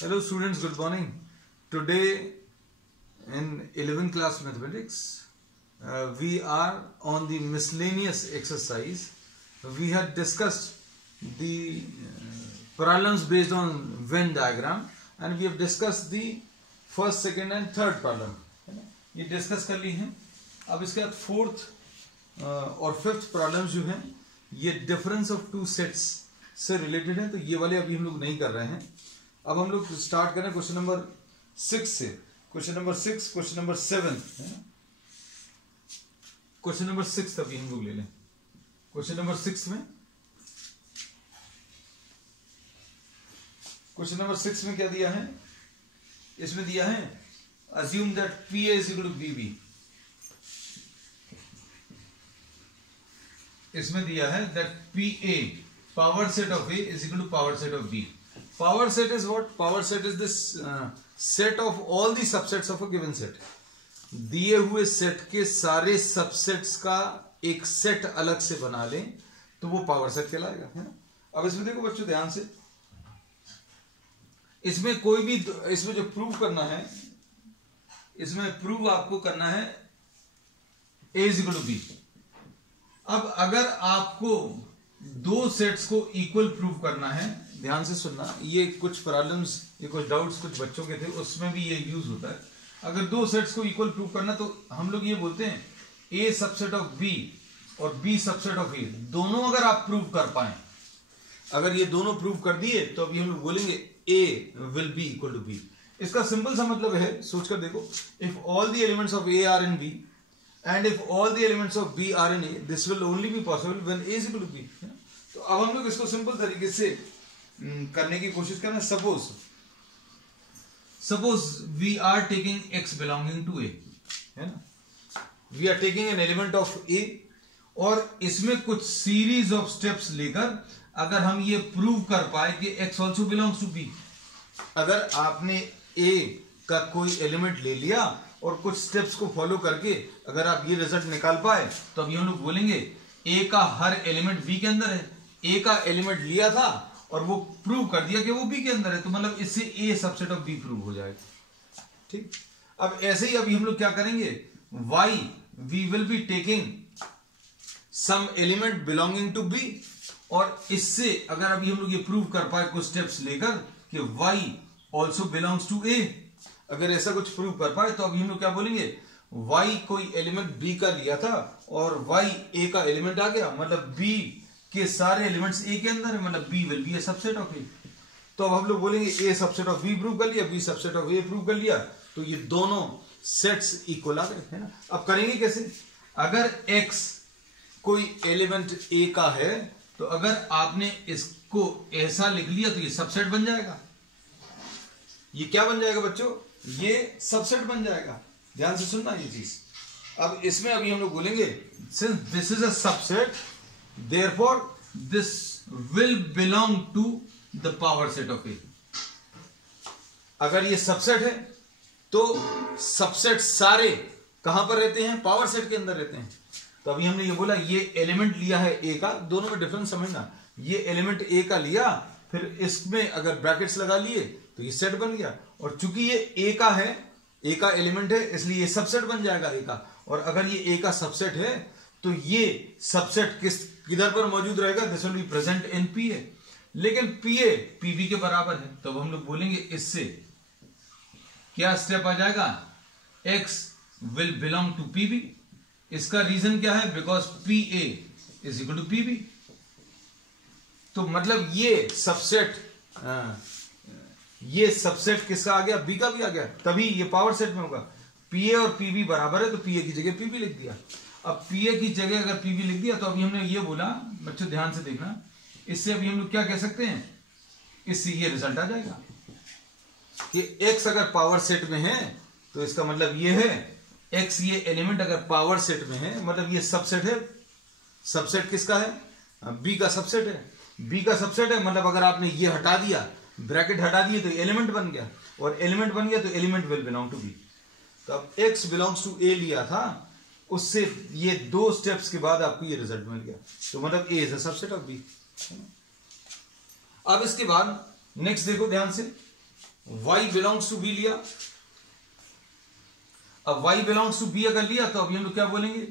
Hello students, good morning. Today in 11th class mathematics, we are on the miscellaneous exercise. We had discussed the problems based on Venn diagram and we have discussed the first, second and third problem. ये discuss कर ली हैं. अब इसके बाद fourth और fifth problems जो हैं ये डिफरेंस ऑफ टू सेट्स से रिलेटेड है, तो ये वाले अभी हम लोग नहीं कर रहे हैं. अब हम लोग स्टार्ट करें क्वेश्चन नंबर 6 से. Question number 6, question number 7, question number 6 अभी हम लोग ले लें. क्वेश्चन नंबर 6 में, क्वेश्चन नंबर 6 में क्या दिया है? इसमें दिया है assume that PA is equal to BB. इसमें दिया है that PA power set of A is equal to power set of B. Power set is what? Power set is this set of all the subsets of a given set. दिए हुए set के सारे subsets का एक set अलग से बना लें तो वो पावर सेट कहलाएगा, है ना. अब इसमें देखो बच्चों ध्यान से, इसमें कोई भी, इसमें जो प्रूव करना है, इसमें प्रूव आपको करना है A is equal to B. अब अगर आपको दो सेट्स को इक्वल प्रूव करना है, ध्यान से सुनना, ये कुछ प्रॉब्लम्स, ये कुछ डाउट्स कुछ बच्चों के थे, उसमें भी ये यूज होता है. अगर दो सेट्स को इक्वल प्रूव करना तो हम लोग ये बोलते हैं A सबसेट ऑफ B और B सबसेट ऑफ A, दोनों अगर आप प्रूव कर पाए, अगर ये दोनों प्रूव कर दिए तो अभी हम लोग बोलेंगे A will be equal to B. इसका सिंपल सा मतलब है, सोचकर देखो, if all the elements of A are in B and if all the elements of B are in A, this will only be possible when A is equal to B. तो अब हम लोग इसको सिंपल तरीके से करने की कोशिश करें. Suppose we are taking X belonging to A, है ना. We are taking an element of A और इसमें कुछ सीरीज ऑफ स्टेप्स लेकर अगर हम ये प्रूव कर पाए कि X also belongs to B, अगर आपने A का कोई एलिमेंट ले लिया और कुछ स्टेप्स को फॉलो करके अगर आप ये रिजल्ट निकाल पाए तो अभी हम लोग बोलेंगे A का हर एलिमेंट B के अंदर है. A का एलिमेंट लिया था और वो प्रूव कर दिया कि वो B के अंदर है, तो मतलब इससे A subset of B prove हो जाएगा. ठीक. अब ऐसे ही अभी हम लोग क्या करेंगे, Y we will be taking some element belonging to B और इससे अगर अभी हम लोग ये प्रूव कर पाए कुछ स्टेप्स लेकर कि Y also belongs to A, अगर ऐसा कुछ प्रूव कर पाए तो अभी हम लोग क्या बोलेंगे, Y कोई एलिमेंट B का लिया था और Y A का एलिमेंट आ गया, मतलब B के सारे एलिमेंट्स A के अंदर है, मतलब B will be A subset of A. तो अब हम लोग बोलेंगे A subset of B prove कर लिया, B subset of A prove कर लिया, तो ये दोनों सेट्स इक्वल आ गए, है ना. अब करेंगे कैसे, अगर X कोई एलिमेंट A का है तो अगर आपने इसको ऐसा लिख लिया तो ये सबसेट बन जाएगा. ये क्या बन जाएगा बच्चों, ये सबसेट बन जाएगा. ध्यान से सुनना ये चीज. अब इसमें अभी हम लोग बोलेंगे since this is a subset therefore this will belong to the power set of A. अगर ये सबसेट है तो सबसेट सारे कहां पर रहते हैं, पावर सेट के अंदर रहते हैं. तो अभी हमने ये बोला ये एलिमेंट लिया है ए का, दोनों में डिफरेंस समझना, ये एलिमेंट ए का लिया, फिर इसमें अगर ब्रैकेट्स लगा लिए तो ये सेट बन गया, और चूंकि ये ए का है, ए का एलिमेंट है, इसलिए ये सबसेट बन जाएगा ए का. और अगर ये ए का सबसेट है तो ये सबसेट किधर पर मौजूद रहेगा, this will be present in PA. लेकिन पीए पीबी के बराबर है, तो हम लोग बोलेंगे इससे क्या स्टेप आ जाएगा, X will belong to P B. इसका रीजन क्या है, because P A is equal to P B. तो मतलब ये सबसेट किसका आ गया, बी का भी आ गया, तभी ये पावर सेट में होगा. पीए और पीबी बराबर है तो पीए की जगह पीबी लिख दिया. अब पीए की जगह अगर पीबी लिख दिया तो अभी हमने ये बोला, बच्चों ध्यान से देखना, इससे अभी हम लोग क्या कह सकते हैं, इससे ये रिजल्ट आ जाएगा कि एक्स अगर पावर सेट में है तो इसका मतलब ये है, एक्स ये एलिमेंट अगर पावर सेट में है मतलब ये सबसेट है. सबसेट किसका है, बी का सबसेट है. बी का सबसेट है मतलब अगर आपने ये हटा दिया, ब्रैकेट हटा दिए तो एलिमेंट बन गया, और एलिमेंट बन गया तो element will belong to B. तो अब x बिलोंग्स टू a लिया था, उससे ये दो स्टेप्स के बाद आपको ये रिजल्ट मिल गया, तो मतलब a is a subset of b. अब इसके बाद नेक्स्ट देखो ध्यान से, y बिलोंग्स टू बी लिया। अब y बिलोंग्स टू बी अगर लिया तो अभी हम लोग क्या बोलेंगे,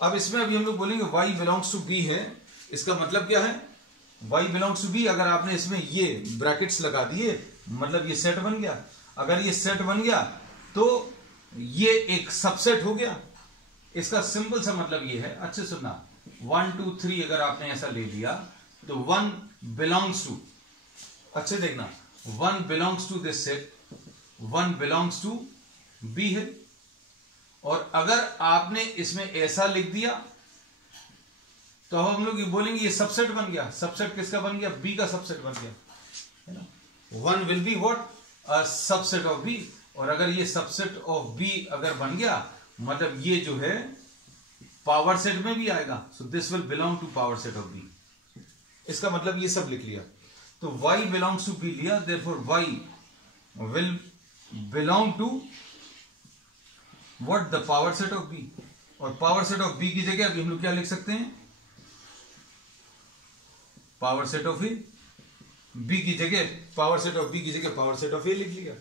अब इसमें अभी हम लोग बोलेंगे y बिलोंग्स टू बी है। इसका मतलब क्या है, y बिलोंग्स टू बी, अगर आपने इसमें ये ब्रैकेट्स लगा दिए मतलब ये सेट बन गया। अगर ये सेट बन गया तो ये एक सबसेट हो गया। इसका सिंपल सा मतलब ये है, अच्छे सुनना, 1 2 3 अगर आपने ऐसा ले लिया तो 1 बिलोंग्स टू, अच्छे देखना, 1 belongs to this set, 1 belongs to B है। और अगर आपने इसमें ऐसा लिख दिया तो हम लोग ये बोलेंगे ये सबसेट बन गया। सबसेट किसका बन गया, बी का सबसेट बन गया, है ना। 1 will be what, a subset of B. और अगर ये सबसेट ऑफ बी अगर बन गया मतलब ये जो है पावर सेट में भी आएगा। So this will belong to power set of B. इसका मतलब ये सब लिख लिया। तो y बिलोंग्स टू बी लिया, therefore y will belong to what, the power set of B. और पावर सेट ऑफ बी की जगह अभी हम लोग क्या लिख सकते हैं, power set of A. B की जगह पावर सेट ऑफ बी की जगह पावर सेट ऑफ ए लिख लिया।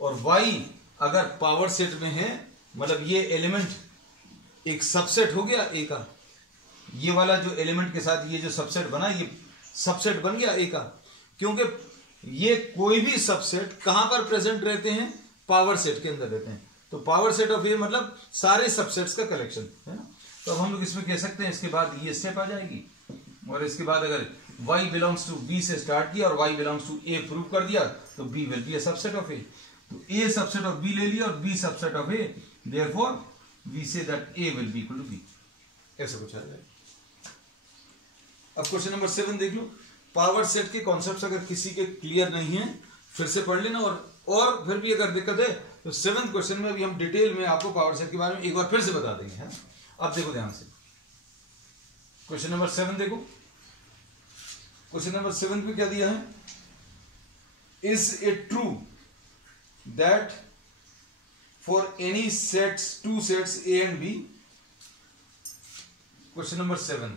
और y अगर पावर सेट में है मतलब ये एलिमेंट एक सबसेट हो गया ए का। ये वाला जो एलिमेंट के साथ ये जो सबसेट बना ये सबसेट बन गया ए का, क्योंकि ये कोई भी सबसेट कहां पर प्रेजेंट रहते हैं, पावर सेट के अंदर रहते हैं। तो पावर सेट ऑफ ए मतलब सारे सबसेट्स का कलेक्शन, है ना। तो अब हम लोग इसमें कह सकते हैं इसके बाद ये स्टेप आ जाएगी। और इसके बाद अगर y बिलोंग्स टू b से स्टार्ट किया और y belongs to a prove कर दिया तो b will be a subset of a। तो a सबसेट ऑफ b ले लिया और b subset of a, therefore we say that a will be equal to b। ऐसा कुछ आ जाएगा। अब क्वेश्चन नंबर 7 देख लो। पावर सेट के कॉन्सेप्ट्स अगर किसी के क्लियर नहीं है फिर से पढ़ लेना, और फिर भी अगर दिक्कत है तो 7th क्वेश्चन में भी हम डिटेल में आपको पावर सेट के बारे में एक बार फिर से बता देंगे, है। अब देखो ध्यान से क्वेश्चन नंबर 7 देखो। क्वेश्चन नंबर 7 पे क्या दिया है, is it true that for any sets, two sets A and B. Question number 7,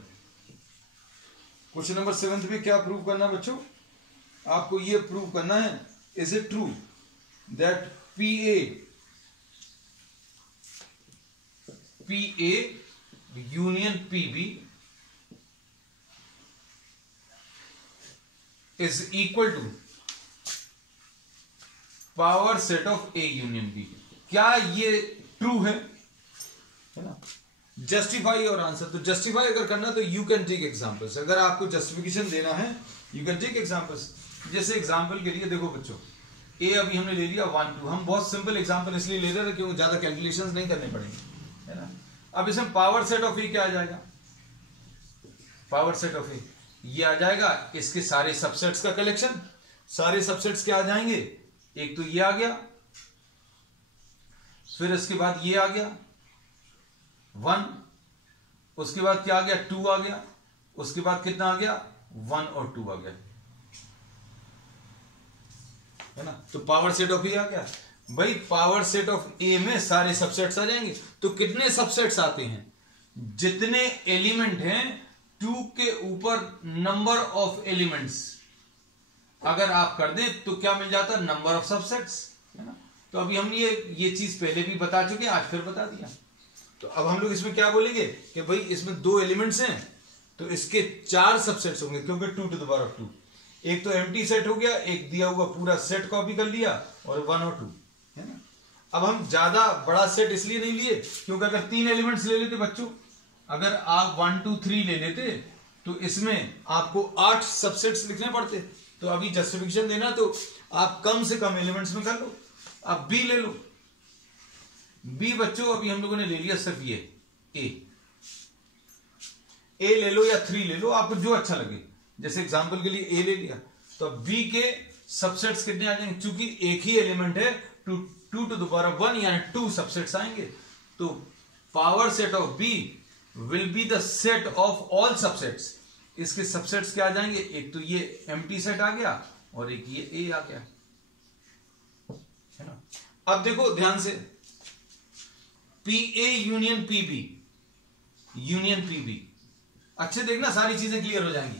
question number 7 पे क्या प्रूव करना है बच्चों, आपको ये प्रूव करना है, is it true that P A union P B is equal to power set of A union B. क्या ये ट्रू है ना। जस्टिफाई और आंसर, तो जस्टिफाई अगर करना तो यू कैन टेक एग्जांपल्स। अगर आपको जस्टिफिकेशन देना है यू कैन टेक एग्जांपल्स। जैसे एग्जांपल के लिए देखो बच्चों, ए अभी हमने ले लिया 1 2, हम बहुत सिंपल एग्जांपल इसलिए ले रहे हैं क्योंकि ज्यादा कैलकुलेशंस नहीं करने पड़ेंगे, है ना। अब इसमें पावर सेट ऑफ ए क्या आ जाएगा, पावर सेट ऑफ ए ये आ जाएगा इसके सारे सबसेट्स का कलेक्शन। सारे सबसेट्स क्या आ जाएंगे, एक तो ये आ गया, फिर इसके बाद ये आ गया 1, उसके बाद क्या आ गया 2 आ गया, उसके बाद कितना आ गया 1 और 2 आ गया, है ना। तो पावर सेट ऑफ ए आ गया भाई। पावर सेट ऑफ ए में सारे सबसेट्स आ जाएंगे। तो कितने सबसेट्स आते हैं, जितने एलिमेंट हैं 2 के ऊपर नंबर ऑफ एलिमेंट्स अगर आप कर दें तो क्या मिल जाता है, नंबर ऑफ सबसेट्स, है ना। तो अभी हम ये चीज पहले भी बता चुके हैं, आज फिर बता दिया। तो अब हम लोग इसमें क्या बोलेंगे कि भाई इसमें 2 एलिमेंट्स हैं तो इसके 4 सबसेट्स होंगे, क्योंकि 2 टू द पावर ऑफ 2। एक तो एम्प्टी सेट हो गया, एक दिया हुआ पूरा सेट कॉपी कर लिया, और 1 और 2, है ना। अब हम ज्यादा बड़ा सेट इसलिए नहीं लिए क्योंकि अगर 3 एलिमेंट्स ले लेते बच्चों, अगर आप 1 2 3 ले लेते तो इसमें आपको 8 सबसेट्स लिखने पड़ते। तो अभी जस्टिफिकेशन देना तो आप कम से कम एलिमेंट्स में कर लो। आप बी ले लो, बी बच्चों अभी हम लोगों ने ले लिया सिर्फ ये ए ले लो या 3 ले लो, आपको जो अच्छा लगे। जैसे एग्जांपल के लिए ए ले लिया तो बी के सबसेट्स कितने आ जाएंगे, क्योंकि एक ही एलिमेंट है 2 टू द पावर ऑफ 1 यानी 2 सबसेट्स आएंगे। तो power set of B will be the set of all subsets. इसके सबसेट्स क्या आ जाएंगे, एक तो ये एम्प्टी सेट आ गया और एक ये ए आ गया, है ना। अब देखो ध्यान से, P A union P B, union P B, अच्छे देखना सारी चीजें क्लियर हो जाएंगी।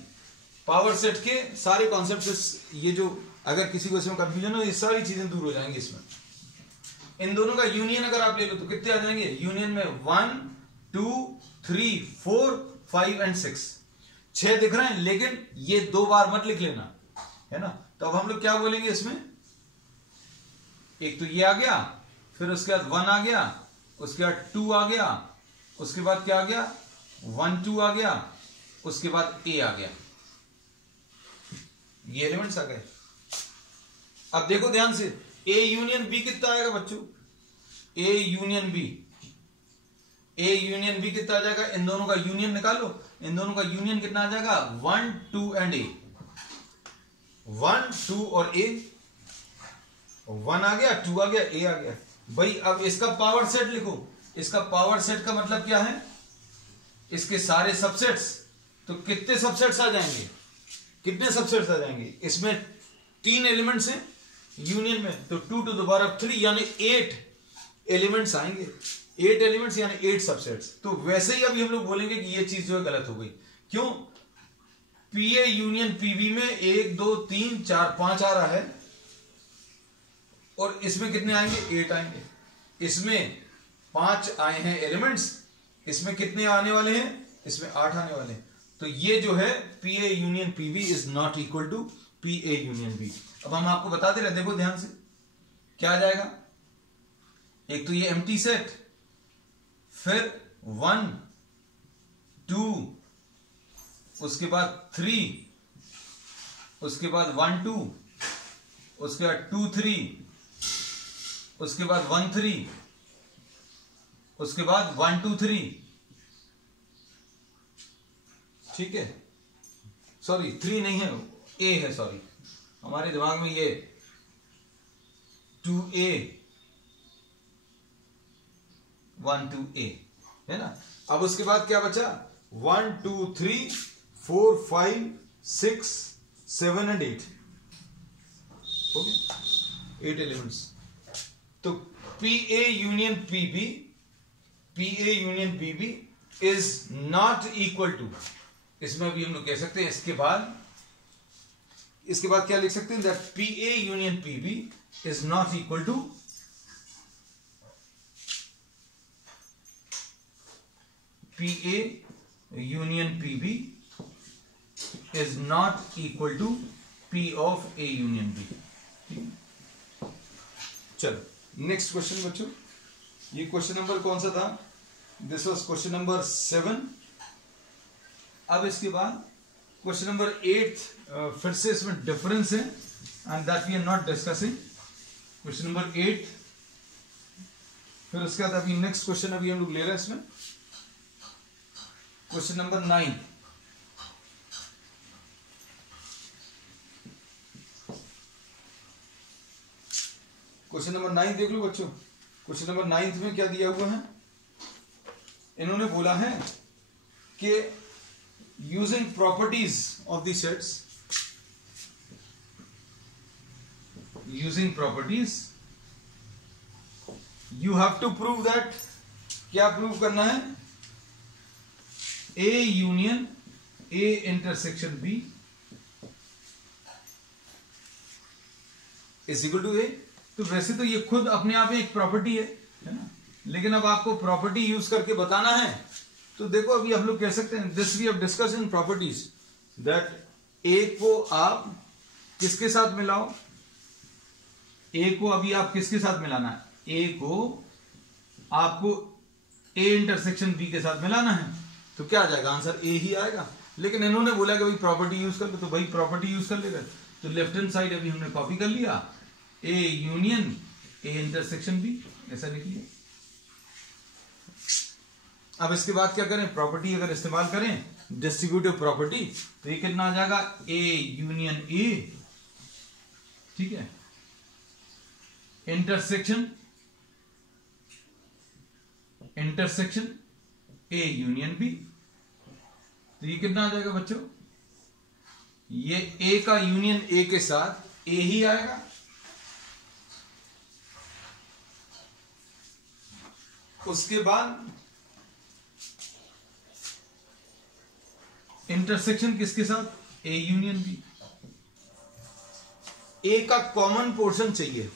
पावर सेट के सारे कॉन्सेप्ट, ये जो अगर किसी को इसमें कंफ्यूजन हो, ये सारी चीजें दूर हो जाएंगी इसमें। इन दोनों का यूनियन अगर आप ले लो तो कितने आ जाएंगे? यूनियन में 1 2 3 4 5 एंड 6, 6 दिख रहे हैं, लेकिन ये 2 बार मत लिख लेना, है ना। तो अब हम लोग क्या बोलेंगे इसमें? एक तो ये आ गया, फिर उसके बाद 1 आ गया, उसके बाद 2 आ गया, उसके बाद क्या आ गया? 1 2 आ गया, उसके बाद A आ गया। ये एलिमेंट्स आ गए। अब देखो ध्यान से, A यूनियन B कितना आएगा बच्चों? A union B, A union B कितना आ जाएगा? इन दोनों का यूनियन निकालो, इन दोनों का यूनियन कितना आ जाएगा? 1 2 एंड A, 1 2 और A, 1 आ गया, 2 आ गया, A आ गया। भाई अब इसका पावर सेट लिखो। इसका पावर सेट का मतलब क्या है? इसके सारे सबसेट्स। तो कितने सबसेट्स आ जाएंगे? कितने सबसेट्स आ जाएंगे? इसमें 3 एलिमेंट्स हैं यूनियन में, तो 2 टू द पावर ऑफ 3 यानी 8 एलिमेंट्स आएंगे। 8 एलिमेंट्स यानी 8 सबसेट्स। तो वैसे ही अभी हम लोग बोलेंगे कि ये चीज जो है गलत हो गई। क्यों? पीए यूनियन पीबी में 1 2 3 4 5 आ रहा है, और इसमें कितने आएंगे? 8 आएंगे। इसमें 5 आए हैं एलिमेंट्स, इसमें कितने आने वाले हैं? इसमें 8 आने वाले हैं। तो ये जो है PA union PB is not equal to PA union B. अब हम आपको बता दे रहे, देखो ध्यान से क्या आ जाएगा। एक तो ये एम्प्टी सेट, फिर 1 2, उसके बाद 3, उसके बाद 1 2, उसके बाद 2 3, उसके बाद 1 3, उसके बाद 1 2 3, ठीक है। सॉरी 3 नहीं है, ए है, सॉरी हमारे दिमाग में ये 2A 1 2A है ना। अब उसके बाद क्या बचा? 1 2 3 4 5 6 7 एंड 8, ओके, 8 एलिमेंट्स। तो PA union PB, PA union PB is not equal to, इसमें भी हम लोग कह सकते हैं, इसके बाद क्या लिख सकते हैं? That PA union PB is not equal to PA union PB is not equal to P of A union B। चलो नेक्स्ट क्वेश्चन बच्चों, ये क्वेश्चन नंबर कौन सा था? This was question number 7। अब इसके बाद क्वेश्चन नंबर 8, फिर से इसमें डिफरेंस है and that we are not discussing. Question number 8, फिर उसके बाद अभी नेक्स्ट क्वेश्चन अभी हम लोग ले रहे हैं इसमें, क्वेश्चन नंबर 9। क्वेश्चन नंबर 9 देख लो बच्चों। क्वेश्चन नंबर 9 में क्या दिया हुआ है? इन्होंने बोला है कि using properties of the sets, using properties you have to prove that, क्या प्रूव करना है? A union A intersection B is equal to A। तो वैसे तो ये खुद अपने आप में एक प्रॉपर्टी है ना, लेकिन अब आपको प्रॉपर्टी यूज करके बताना है। तो देखो अभी हम लोग कह सकते हैं, this we have discuss in properties, that A को आप किसके साथ मिलाओ? ए को अभी आप किसके साथ मिलाना है? ए को आपको ए इंटरसेक्शन बी के साथ मिलाना है। तो क्या आ जाएगा? आंसर ए ही आएगा। लेकिन इन्होंने बोला कि भाई प्रॉपर्टी यूज कर लो, तो भाई प्रॉपर्टी यूज कर लेगा। तो लेफ्ट हैंड साइड अभी हमने कॉपी कर लिया, A union A intersection B, ऐसा लिख लिया। अब इसके बाद क्या करें? प्रॉपर्टी अगर इस्तेमाल करें, डिस्ट्रीब्यूटिव प्रॉपर्टी, तो ये कितना आ जाएगा? ए यूनियन ए, ठीक है, इंटरसेक्शन ए यूनियन बी। तो ये कितना आ जाएगा बच्चों? ये ए का यूनियन ए के साथ ए ही आएगा। उसके बाद इंटरसेक्शन किसके साथ? ए यूनियन बी। ए का कॉमन पोर्शन चाहिए,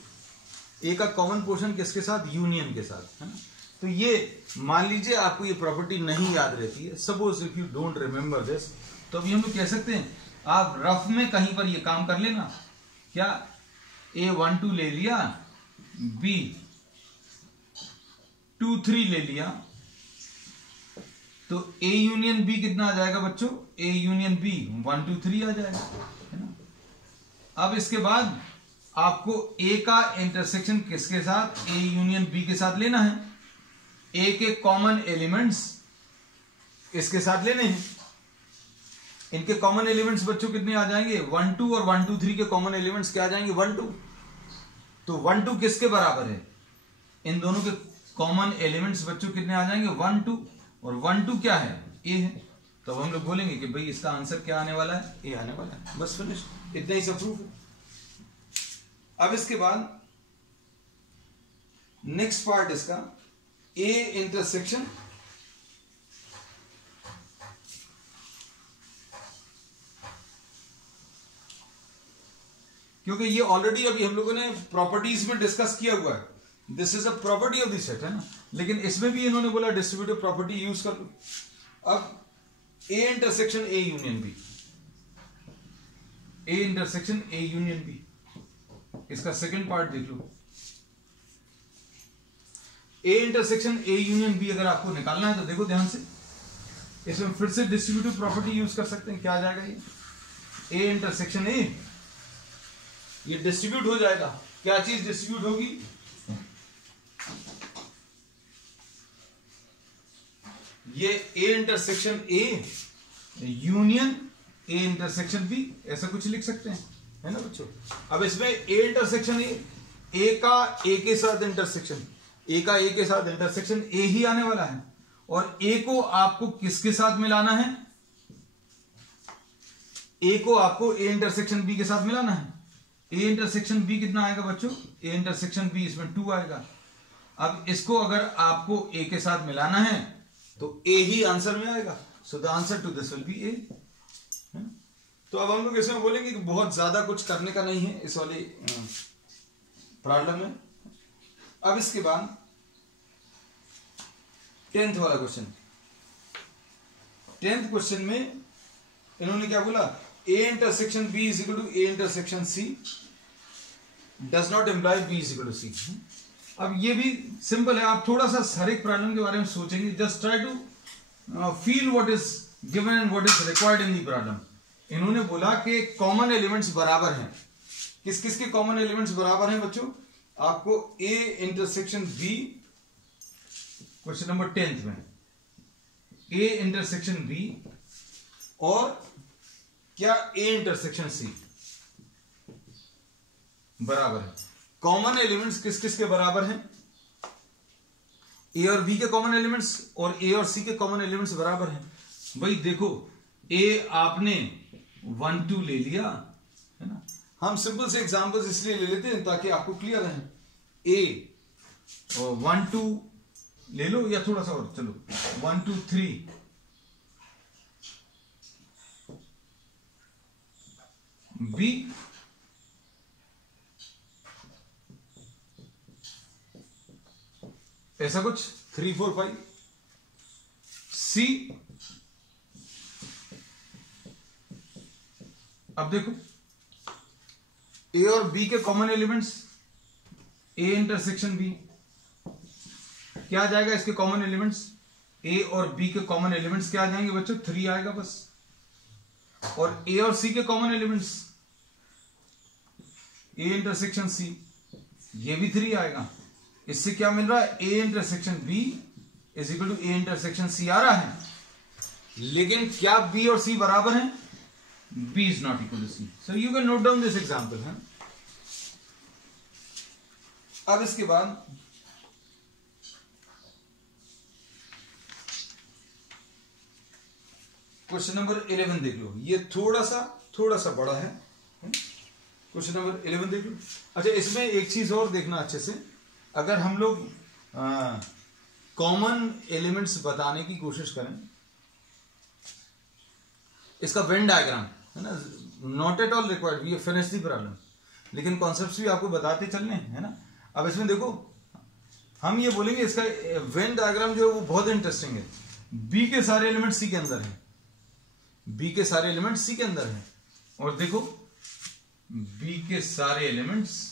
ए का कॉमन पोर्शन किसके साथ? यूनियन के साथ, है ना। तो ये मान लीजिए आपको ये प्रॉपर्टी नहीं याद रहती है, suppose if you don't remember this, तो अभी हम लोग कह सकते हैं आप रफ में कहीं पर ये काम कर लेना, क्या A12 ले लिया, B23 ले लिया, तो A यूनियन B कितना आ जाएगा बच्चों? A यूनियन B 1 2 3 आ जाएगा, है ना। अब इसके बाद आपको A का इंटरसेक्शन किसके साथ? A यूनियन B के साथ लेना है। A के कॉमन एलिमेंट्स इसके साथ लेने हैं। इनके कॉमन एलिमेंट्स बच्चों कितने आ जाएंगे? 1 2 और 1 2 3 के कॉमन एलिमेंट्स क्या आ जाएंगे? 1 2। तो 1 2 किसके बराबर है? इन दोनों के कॉमन एलिमेंट्स बच्चों कितने आ जाएंगे? 1 2, और 1 2 क्या है? ए है। तो हम लोग बोलेंगे कि भाई इसका आंसर क्या आने वाला है? ए आने वाला है। बस फिनिश, इतना ही सब प्रूफ है। अब इसके बाद नेक्स्ट पार्ट इसका ए इंटरसेक्शन क्योंकि ये ऑलरेडी अभी हम लोगों ने प्रॉपर्टीज में डिस्कस किया हुआ है, this is a property of this set, है ना। लेकिन इसमें भी इन्होंने बोला डिस्ट्रीब्यूटिव प्रॉपर्टी यूज कर लो। अब A intersection A union B, A intersection A union B, इसका सेकंड पार्ट देख लो। A intersection A union B अगर आपको निकालना है तो देखो ध्यान से, इसमें फिर से डिस्ट्रीब्यूटिव प्रॉपर्टी यूज कर सकते हैं। क्या आ जाएगा? ये ए इंटरसेक्शन ए, ये डिस्ट्रीब्यूट हो जाएगा। क्या चीज डिस्ट्रीब्यूट होगी? ये A intersection A union A intersection B, ऐसा कुछ लिख सकते हैं, है ना बच्चों। अब इसमें ए इंटरसेक्शन ए का ए के साथ इंटरसेक्शन, ए का ए के साथ इंटरसेक्शन ए ही आने वाला है, और ए को आपको किसके साथ मिलाना है? ए को आपको ए इंटरसेक्शन बी के साथ मिलाना है। ए इंटरसेक्शन बी कितना आएगा बच्चों? ए इंटरसेक्शन बी इसमें 2 आएगा। अब इसको अगर आपको ए के साथ मिलाना है तो ए ही आंसर में आएगा। So the answer to this will be A. तो अब हम लोग इसमें बोलेंगे कि बहुत ज्यादा कुछ करने का नहीं है इस वाले प्रॉब्लम में। अब इसके बाद 10th वाला क्वेश्चन, 10th क्वेश्चन में इन्होंने क्या बोला? A intersection B is equal to A intersection C does not imply B is equal to C। अब ये भी सिंपल है, आप थोड़ा सा हर एक प्रॉब्लम के बारे में सोचेंगे, just try to feel what is given and what is required in the problem. इन्होंने बोला कि कॉमन एलिमेंट्स बराबर हैं। किस किस के कॉमन एलिमेंट्स बराबर हैं बच्चों? आपको A intersection B, question number 10th में A इंटरसेक्शन B और क्या A इंटरसेक्शन C बराबर है। कॉमन एलिमेंट्स किस किस के बराबर हैं? A और B के कॉमन एलिमेंट्स और A और C के कॉमन एलिमेंट्स बराबर हैं। भाई देखो, A आपने 1 2 ले लिया, है ना। हम सिंपल से एग्जांपल्स इसलिए ले लेते हैं ताकि आपको क्लियर है। A और 1 2 ले लो, या थोड़ा सा और, चलो 1 2 3, B ऐसा कुछ 3 4 5, C। अब देखो A और B के common elements, A intersection B, क्या आ जाएगा इसके कॉमन एलिमेंट्स? A और B के कॉमन एलिमेंट्स क्या आ जाएंगे बच्चों? 3 आएगा बस। और A और C के common elements A intersection C, ये भी 3 आएगा। इससे क्या मिल रहा है? A intersection B is equal to A intersection C आ रहा है। लेकिन क्या B और C बराबर हैं? B is not equal to C. So you can note down this example, है। अब इसके बाद क्वेश्चन नंबर 11 देख लो। ये थोड़ा सा बड़ा है। क्वेश्चन नंबर 11 देख लो। अच्छा, इसमें एक चीज और देखना अच्छे से, अगर हम लोग कॉमन एलिमेंट्स बताने की कोशिश करें, इसका वेन डायग्राम है ना, not at all required, we finish the problem, लेकिन कॉन्सेप्ट्स भी आपको बताते चलने, है ना। अब इसमें देखो हम ये बोलेंगे, इसका वेन डायग्राम जो है वो बहुत इंटरेस्टिंग है। बी के सारे एलिमेंट सी के अंदर हैं, बी के सारे एलिमेंट सी के अंदर हैं, और देखो बी के सारे एलिमेंट्स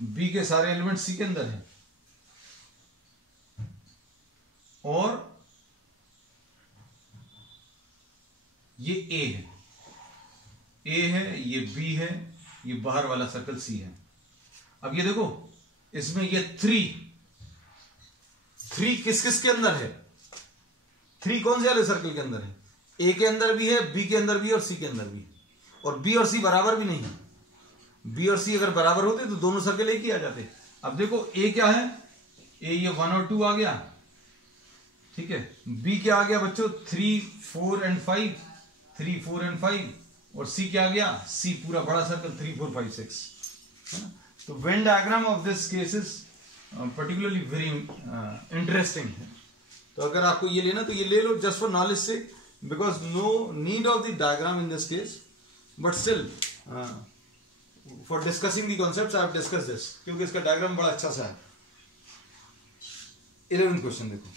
बी के सारे एलिमेंट सी के अंदर हैं, और ये ए है, ए है, ये बी है, ये बाहर वाला सर्कल सी है। अब ये देखो इसमें ये थ्री किस किस के अंदर है, थ्री कौन से वाले सर्कल के अंदर है, ए के अंदर भी है, बी के अंदर भी है, और सी के अंदर भी है, और बी और सी बराबर भी नहीं है। बी और सी अगर बराबर होते तो दोनों सर्कल एक ही आ जाते। अब देखो ए क्या है, ए ये 1 और 2 आ गया, ठीक है। बी क्या आ गया बच्चों, 3, 4 एंड 5, 3, 4 एंड 5, और सी क्या आ गया, सी पूरा बड़ा सर्कल 3, 4, 5, 6, है ना। तो Venn diagram of this case is particularly very interesting है। तो अगर आपको ये लेना तो ये ले लो जस्ट फॉर नॉलेज से, because no need of the diagram in this case, but still for discussing the concepts I have discuss this, क्योंकि इसका डायग्राम बड़ा अच्छा सा है। 11th क्वेश्चन देखो,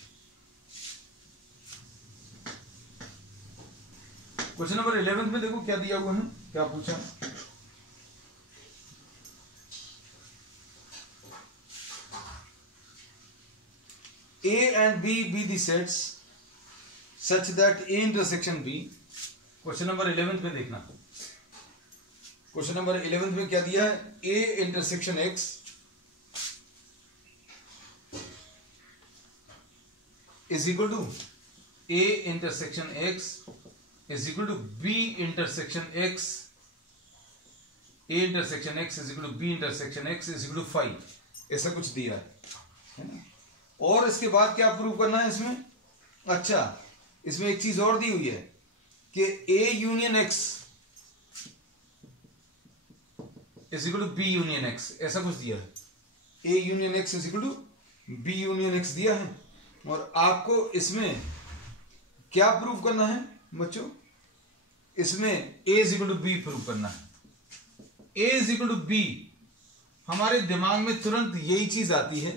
क्वेश्चन नंबर 11 में देखो क्या दिया हुआ है, क्या पूछा। A and B be the sets such that A intersection B, question number 11 में देखना। क्वेश्चन नंबर 11 में क्या दिया है, A intersection X is equal to A intersection X is equal to B intersection X, A intersection X is equal to B intersection X is equal to 5, ऐसा कुछ दिया है ना। और इसके बाद क्या प्रूव करना है इसमें, अच्छा इसमें एक चीज और दी हुई है कि A union X is equal to B union X, ऐसा कुछ दिया है। A union X is equal to B union X दिया है, और आपको इसमें क्या प्रूव करना है बच्चों, इसमें A is equal to B prove करना है। A is equal to B, हमारे दिमाग में तुरंत यही चीज आती है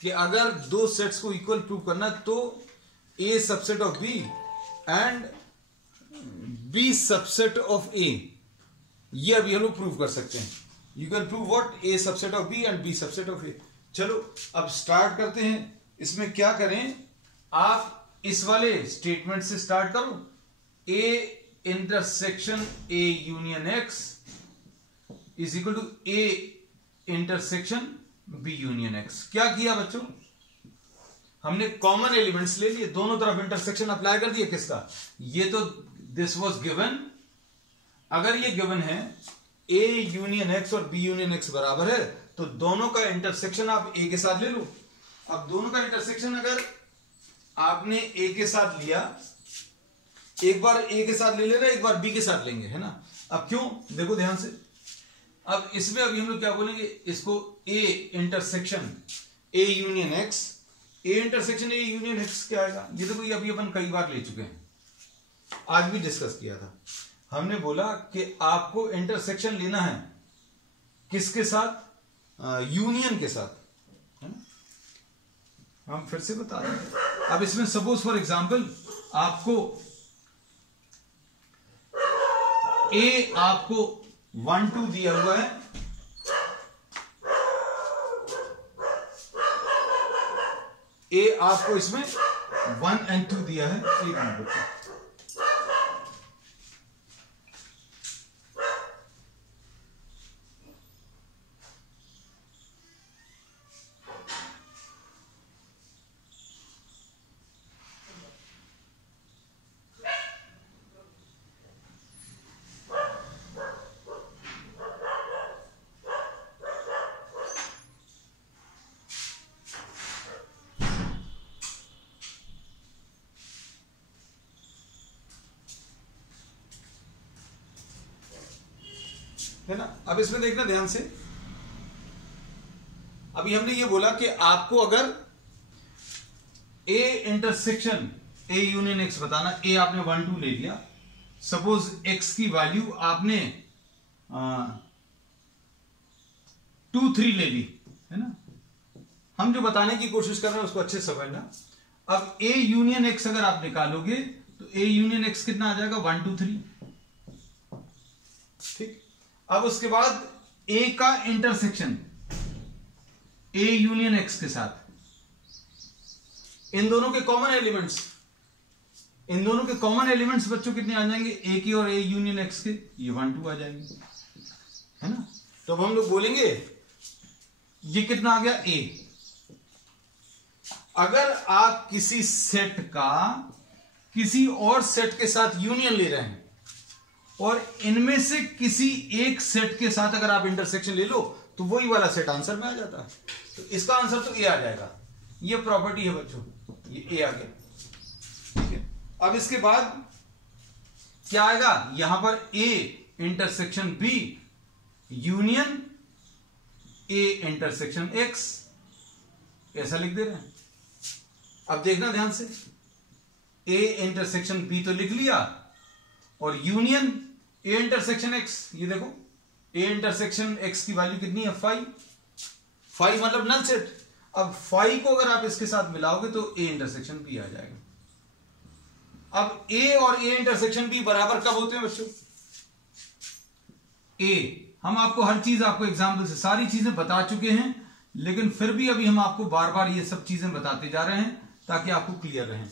कि अगर दो सेट्स को इक्वल प्रूव करना तो A subset of B and B subset of A, ये अभी हम लोग प्रूव कर सकते हैं। You can prove what, A subset of B and B subset of A। चलो अब स्टार्ट करते हैं। इसमें क्या करें, आप इस वाले स्टेटमेंट से स्टार्ट करो, A intersection A union X is equal to A intersection B union X। क्या किया बच्चों, हमने कॉमन एलिमेंट्स ले लिए, दोनों तरफ इंटरसेक्शन अप्लाई कर दिया। किसका, ये तो दिस वाज गिवन, अगर ये गिवन है A यूनियन X और B यूनियन X बराबर है तो दोनों का इंटरसेक्शन आप A के साथ ले लो। अब दोनों का इंटरसेक्शन अगर आपने A के साथ लिया, एक बार A के साथ ले लेना, एक बार B के साथ लेंगे, है ना। अब क्यों, देखो ध्यान से, अब इसमें अभी हम लोग क्या बोलेंगे, इसको A intersection A union X, A intersection A union X क्या आएगा, ये देखो ये अभी अपन कई बार ले चुके हैं, आज भी डिस्कस किया था। हमने बोला कि आपको इंटरसेक्शन लेना है किसके साथ, यूनियन के साथ, है ना। हम फिर से बता रहे हैं। अब इसमें सपोज फॉर एग्जांपल आपको A आपको 1, 2 दिया हुआ है, A आपको इसमें 1 and 2 दिया है। एक मिनट बच्चों, है ना। अब इसमें देखना ध्यान से, अभी हमने ये बोला कि आपको अगर ए इंटरसेक्शन ए यूनियन एक्स बताना, ए आपने 1 2 ले लिया, सपोज एक्स की वैल्यू आपने 2 3 ले ली, है ना। हम जो बताने की कोशिश कर रहे हैं उसको अच्छे से समझना। अब ए यूनियन एक्स अगर आप निकालोगे तो ए यूनियन एक्स कितना आ जाएगा, 1 2 3, ठीक। अब उसके बाद ए का इंटरसेक्शन ए यूनियन एक्स के साथ, इन दोनों के कॉमन एलिमेंट्स, इन दोनों के कॉमन एलिमेंट्स बच्चों कितने आ जाएंगे, ए की और ए यूनियन एक्स के, ये 1 2 आ जाएंगे, है ना। तो अब हम लोग बोलेंगे ये कितना आ गया, ए। अगर आप किसी सेट का किसी और सेट के साथ यूनियन ले रहे हैं और इनमें से किसी एक सेट के साथ अगर आप इंटरसेक्शन ले लो तो वही वाला सेट आंसर में आ जाता है। तो इसका आंसर तो ए आ जाएगा। ये प्रॉपर्टी है बच्चों, ये ए आ गया, ठीक है। अब इसके बाद क्या आएगा, यहां पर A intersection B union A intersection X, ऐसा लिख दे रहे हैं। अब देखना ध्यान से, ए इंटरसेक्शन बी तो लिख लिया और यूनियन ए इंटरसेक्शन एक्स, ये देखो ए इंटरसेक्शन एक्स की वैल्यू कितनी है, 5 5 मतलब नल सेट। अब 5 को अगर आप इसके साथ मिलाओगे तो ए इंटरसेक्शन बी आ जाएगा। अब ए और ए इंटरसेक्शन बी बराबर कब होते हैं बच्चों, ए, हम आपको हर चीज आपको एग्जाम्पल से सारी चीजें बता चुके हैं, लेकिन फिर भी अभी हम आपको बार बार ये सब चीजें बताते जा रहे हैं ताकि आपको क्लियर रहे।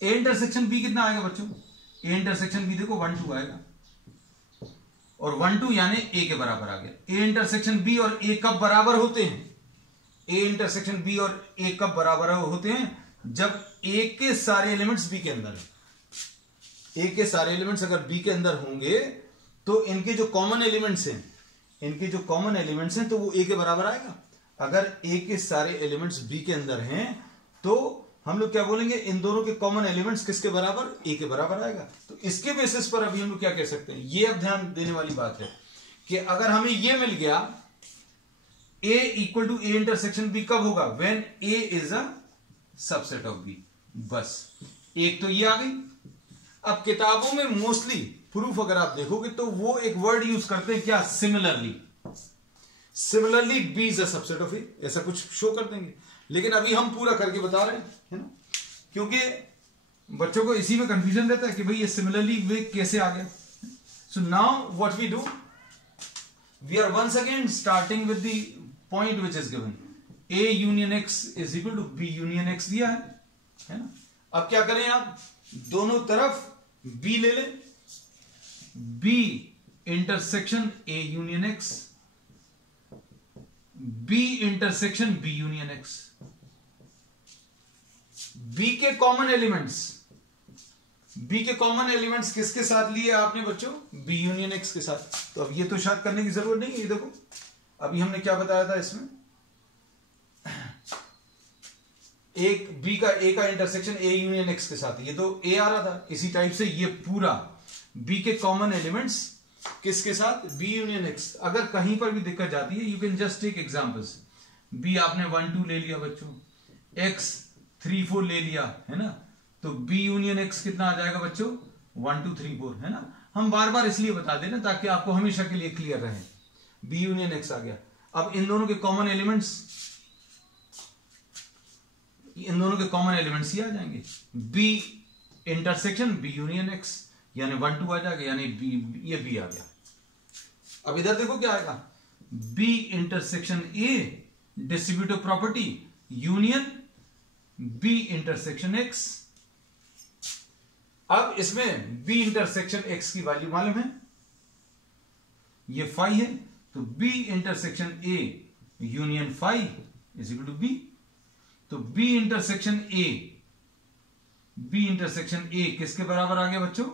ए इंटरसेक्शन बी कितना आएगा बच्चों, ए इंटरसेक्शन बी देखो 1 2 आएगा और 1 2 यानी ए के बराबर आ गया। ए इंटरसेक्शन बी और ए कब बराबर होते हैं, ए इंटरसेक्शन बी और ए कब बराबर होते हैं, जब ए के सारे एलिमेंट्स बी के अंदर है। ए के सारे एलिमेंट्स अगर बी के अंदर होंगे तो इनके जो कॉमन एलिमेंट्स हैं, इनके जो कॉमन एलिमेंट्स हैं तो वो ए के बराबर आएगा। अगर ए के सारे एलिमेंट्स बी के अंदर हैं तो हम लोग क्या बोलेंगे, इन दोनों के कॉमन एलिमेंट्स किसके बराबर, ए के बराबर आएगा। तो इसके बेसिस पर अभी हम लोग क्या कह सकते हैं, ये अब ध्यान देने वाली बात है कि अगर हमें ये मिल गया A equal to A intersection B कब होगा, when A is a subset of B. बस एक तो ये आ गई। अब किताबों में मोस्टली प्रूफ अगर आप देखोगे तो वो एक वर्ड यूज करते हैं क्या, similarly. Similarly B is a subset of A, ऐसा कुछ शो कर देंगे, लेकिन अभी हम पूरा करके बता रहे हैं, है ना, क्योंकि बच्चों को इसी में कंफ्यूजन रहता है कि भाई ये सिमिलरली वे कैसे आ गया। So now what we do, we are once again starting with the point which is given, A union X is equal to B union X दिया है ना। अब क्या करें, आप दोनों तरफ बी ले लें, B intersection A union X, B intersection B union X. B के कॉमन एलिमेंट्स, बी के कॉमन एलिमेंट्स किसके साथ लिए आपने बच्चों, बी यूनियन एक्स के साथ। तो अब ये तो शायद करने की जरूरत नहीं है, ये देखो अभी हमने क्या बताया था इसमें, एक बी का ए का इंटरसेक्शन ए यूनियन एक्स के साथ, ये तो ए आ रहा था। इसी टाइप से ये पूरा बी के कॉमन एलिमेंट्स किसके साथ, बी यूनियन एक्स। अगर कहीं पर भी दिक्कत जाती है, you can just take examples. B आपने 1 2 ले लिया बच्चों, एक्स 3 4 ले लिया, है ना, तो बी यूनियन एक्स कितना आ जाएगा बच्चों, 1 2 3 4, है ना। हम बार बार इसलिए बता देना ताकि आपको हमेशा के लिए क्लियर रहे, बी यूनियन एक्स आ गया। अब इन दोनों के कॉमन एलिमेंट्स, इन दोनों के कॉमन एलिमेंट्स ही आ जाएंगे, B intersection B union X, यानी 1 2 आ जाएगा, यानी बी, ये बी आ गया। अब इधर देखो क्या आएगा, B intersection A distributive property union B intersection X. अब इसमें बी इंटरसेक्शन एक्स की वैल्यू मालूम है, ये 5 है, तो B intersection A union 5 is equal to B. तो B intersection A, B intersection A किसके बराबर आ गया बच्चों,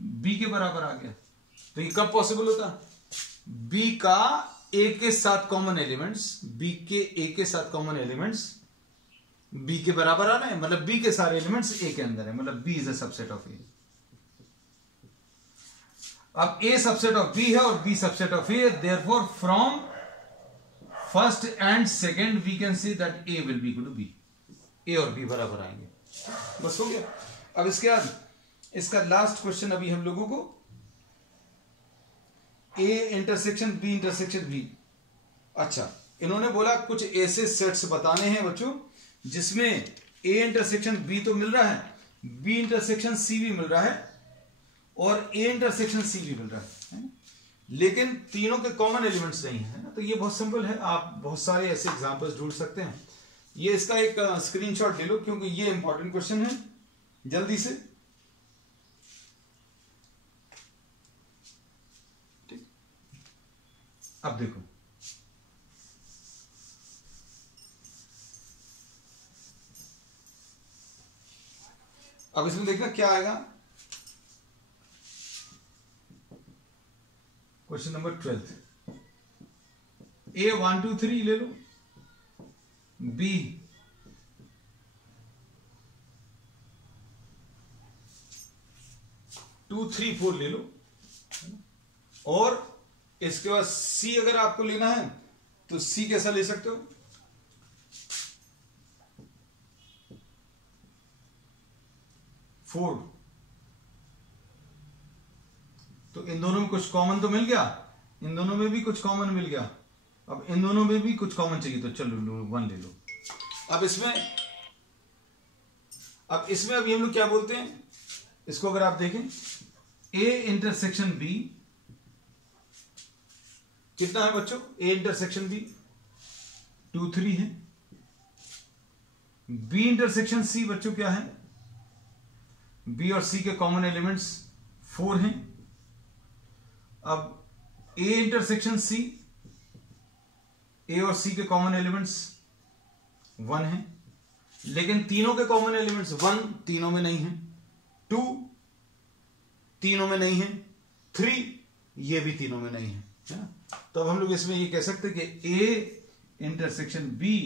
बी के बराबर आ गया। तो ये कब पॉसिबल होता, बी का ए के साथ कॉमन एलिमेंट्स, बी के ए के साथ कॉमन एलिमेंट्स बी के बराबर आ रहे हैं, मतलब बी के सारे एलिमेंट्स ए के अंदर है, मतलब B is a subset of A. अब ए सबसेट ऑफ बी है और B subset of A, therefore from first and second we can see that A will be equal to B, A और B बराबर आएंगे। बस हो गया। अब इसके बाद इसका लास्ट क्वेश्चन अभी हम लोगों को, A intersection B intersection B. अच्छा, इन्होंने बोला कुछ ऐसे सेट्स बताने हैं बच्चों जिसमें ए इंटरसेक्शन बी तो मिल रहा है, बी इंटरसेक्शन सी भी मिल रहा है और ए इंटरसेक्शन सी भी मिल रहा है, लेकिन तीनों के कॉमन एलिमेंट्स नहीं है ना। तो ये बहुत सिंपल है, आप बहुत सारे ऐसे एग्जांपल्स ढूंढ सकते हैं। ये इसका एक स्क्रीनशॉट ले लो क्योंकि ये इंपॉर्टेंट क्वेश्चन है, जल्दी से। ठीक, अब देखो अब इसमें देखना क्या आएगा। क्वेश्चन नंबर 12, ए 1 2 3 ले लो, बी 2 3 4 ले लो, और इसके बाद सी अगर आपको लेना है तो सी कैसा ले सकते हो, 4। तो इन दोनों में कुछ कॉमन तो मिल गया, इन दोनों में भी कुछ कॉमन मिल गया। अब इन दोनों में भी कुछ कॉमन चाहिए तो चलो 1 ले लो। अब इसमें अभी हम लोग क्या बोलते हैं, इसको अगर आप देखें, ए इंटरसेक्शन बी कितना है बच्चों, ए इंटरसेक्शन बी 2 3 है। बी इंटरसेक्शन सी बच्चों क्या है, बी और सी के कॉमन एलिमेंट्स 4 हैं। अब ए इंटरसेक्शन सी, ए और सी के कॉमन एलिमेंट्स 1 हैं, लेकिन तीनों के कॉमन एलिमेंट्स 1 तीनों में नहीं है, 2 तीनों में नहीं है, 3 ये भी तीनों में नहीं है, है ना। तो अब हम लोग इसमें ये कह सकते हैं कि A intersection B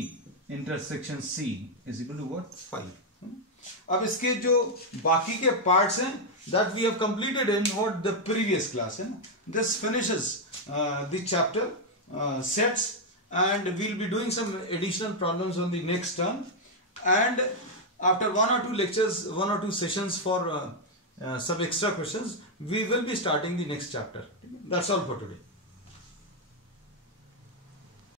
intersection C is equal to what, 5। अब इसके जो बाकी के पार्ट्स हैं that we have completed in what the previous class, है ना। This finishes the chapter sets, and we'll be doing some additional problems on the next term, and after 1 or 2 lectures, 1 or 2 sessions for some extra questions, we will be starting the next chapter. That's all for today.